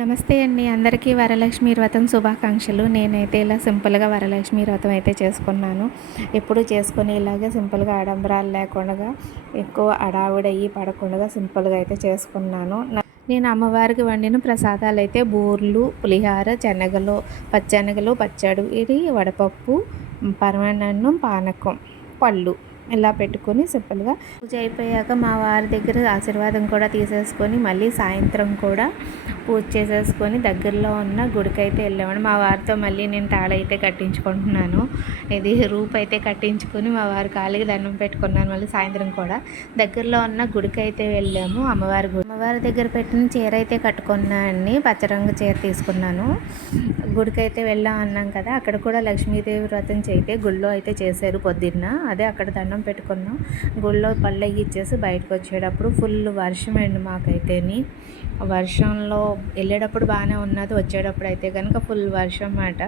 నమస్తే అండి. అందరికీ వరలక్ష్మి వ్రతం శుభాకాంక్షలు. నేనైతే ఇలా సింపుల్‌గా వరలక్ష్మి వ్రతం అయితే చేసుకున్నాను. ఎప్పుడు చేసుకొని ఇలాగే సింపుల్‌గా ఆడంబరాలు లేకుండగా, ఎక్కువ హడావిడయ్యి పడకుండగా సింపుల్‌గా అయితే చేసుకున్నాను. నేను అమ్మవారికి వండిన ప్రసాదాలైతే బూర్లు, పులిహార, శనగలు, పచ్చెనగలు, పచ్చడి, వడపప్పు, పరమాన్నం, పానకం, పళ్ళు ఇలా పెట్టుకొని సింపుల్‌గా పూజ అయిపోయాక మా వారి దగ్గర ఆశీర్వాదం కూడా తీసేసుకొని మళ్ళీ సాయంత్రం కూడా పూజ చేసేసుకొని దగ్గరలో ఉన్న గుడికైతే వెళ్ళామండి. మా వారితో మళ్ళీ నేను తాళైతే కట్టించుకుంటున్నాను. ఇది రూప్ అయితే కట్టించుకొని మా వారి కాళ్ళకి దండం పెట్టుకున్నాను. మళ్ళీ సాయంత్రం కూడా దగ్గరలో ఉన్న గుడికైతే వెళ్ళాము. అమ్మవారి దగ్గర పెట్టిన చీర అయితే కట్టుకున్నా అండి. పచ్చ రంగు చీర తీసుకున్నాను. గుడికైతే వెళ్ళాం అన్నాం కదా, అక్కడ కూడా లక్ష్మీదేవి వ్రతం చేయితే గుళ్ళో అయితే చేశారు పొద్దున్న. అదే అక్కడ దండం పెట్టుకున్నాం. గుళ్ళో పళ్ళు అవి ఇచ్చేసి బయటకు వచ్చేటప్పుడు ఫుల్ వర్షం అండి మాకైతేని. వర్షంలో వెళ్ళేటప్పుడు బాగానే ఉన్నది, వచ్చేటప్పుడు అయితే కనుక ఫుల్ వర్షం అన్నమాట.